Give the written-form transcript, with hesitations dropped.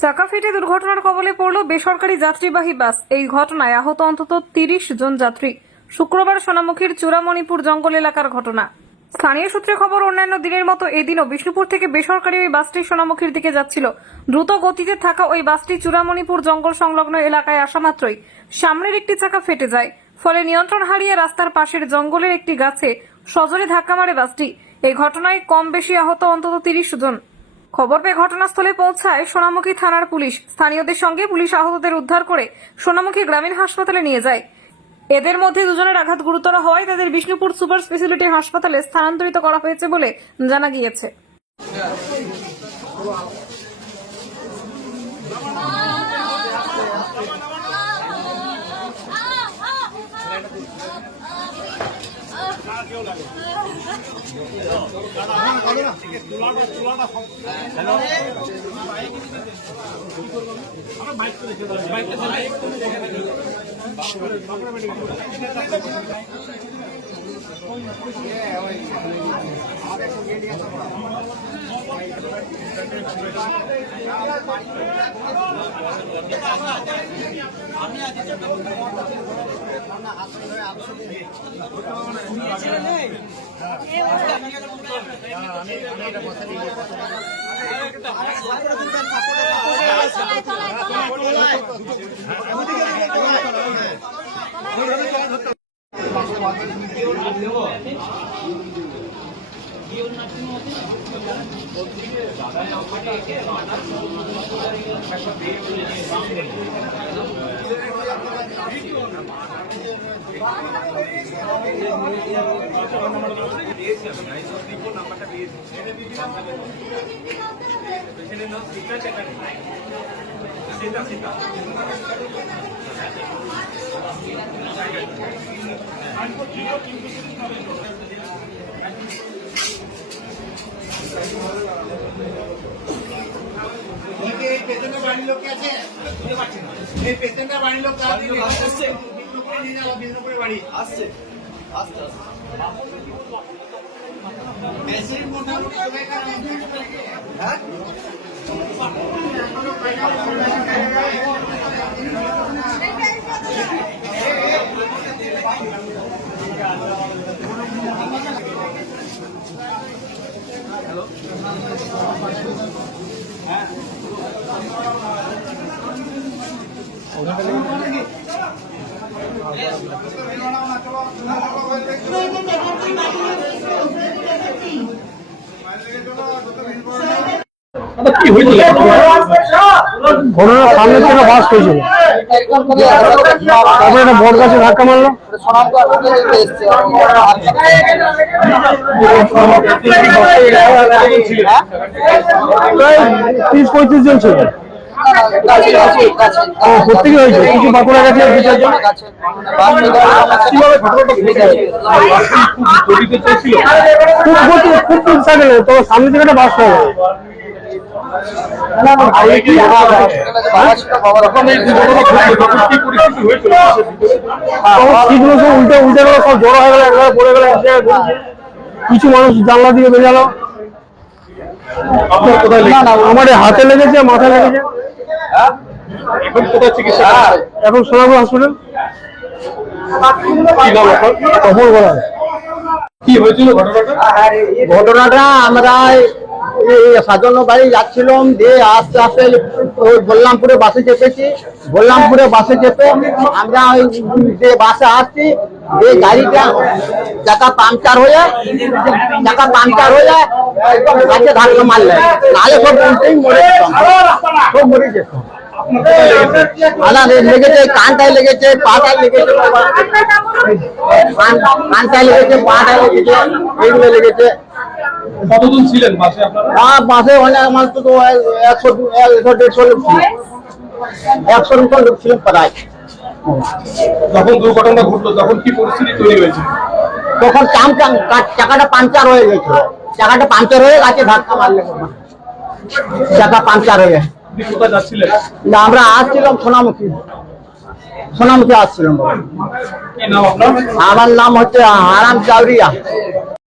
চাকা ফেটে দুর্ঘটনার কবলে পড়ল বেসরকারি যাত্রীবাহী বাস। এই ঘটনায় আহত অন্তত ৩০ জন যাত্রী। শুক্রবার সোনামুখীর চূড়ামণিপুর জঙ্গল এলাকার ঘটনা। স্থানীয় সূত্রে খবর, অন্যান্য দিনের মতো এদিনও বিষ্ণুপুর থেকে বেসরকারি ওই বাসটি সোনামুখীর দিকে যাচ্ছিল। দ্রুত গতিতে থাকা ওই বাসটি চূড়ামণিপুর জঙ্গল সংলগ্ন এলাকায় আসা মাত্রই সামনের একটি চাকা ফেটে যায়। ফলে নিয়ন্ত্রণ হারিয়ে রাস্তার পাশের জঙ্গলের একটি গাছে সজোরে ধাক্কা মারে বাসটি। এই ঘটনায় কম বেশি আহত অন্তত ৩০ জন। খবর পেয়ে ঘটনাস্থলে পৌঁছায় সোনামুখী থানার পুলিশ। স্থানীয়দের সঙ্গে পুলিশ আহতদের উদ্ধার করে সোনামুখী গ্রামীণ হাসপাতালে নিয়ে যায়। এদের মধ্যে দুজনের আঘাত গুরুতর হওয়ায় তাদের বিষ্ণুপুর সুপার স্পেশালিটি হাসপাতালে স্থানান্তরিত করা হয়েছে বলে জানা গিয়েছে। পেছনে বাড়ির লোক আছে, এই পেছনটা বাড়ির লোক বিষ্ণুপুরে বাড়ি আসছে আস্তে আস্তে বেশি মোটামুটি হ্যাঁ ঘটনার সামনে থেকে বাস হয়েছিল, তারপরে একটা বট গাছে ধাক্কা মারলো। 30-35 জন ছিল, প্রত্যেকে হয়েছে, কিছু বাঁকুড়া গেছে, খুব সাইকেল, তো সামনে থেকে একটা বাস হয়ে গেল। উল্টে উল্টে গেল, সব জড়ো হয়ে গেল, একবার পড়ে গেল, কিছু মানুষ জানলা দিয়ে বেজালো। আমার হাতে লেগেছে, মাথায় লেগেছে। এখন সোনাপুর হসপিটাল। কি হয়েছিল ঘটনাটা? আমরা সাজানো বাড়ি যাচ্ছিলাম, দিয়ে আস্তে আস্তে ওই বল্লামপুরে বাসে চেপেছি। বল্লামপুরে বাসে চেপে আমরা যে বাসে আসছি, যে গাড়িটা চাকা পাংচার হয়ে গাছে ধাক্কা মারলে, নাহলে সব উল্টেই মরে যেতাম, সব মরে যেত। লেগেছে, কানটায় লেগেছে, পাটায় লেগেছে, কানটায় লেগেছে, পাটায় লেগেছে, এইগুলো লেগেছে। কতজন ছিলেন বাসে আপনারা? বাসে অনেক মানুষ, তো 100-150 লোক ছিল, 100 লোক ছিলেন প্রায়। যখন দুর্ঘটনা ঘটলো তখন কি পরিস্থিতি তৈরি হয়েছে? তখন চাকাটা পাংচার হয়ে গেছিল, চাকাটা পাংচার হয়ে গাছে ধাক্কা মারলে, চাকা পাংচার হয়ে। কোথায় যাচ্ছিলেন? না, আমরা আসছিলাম সোনামুখী আসছিলাম। কি নাম আপনার? আমার নাম হচ্ছে আরাম চাউরিয়া।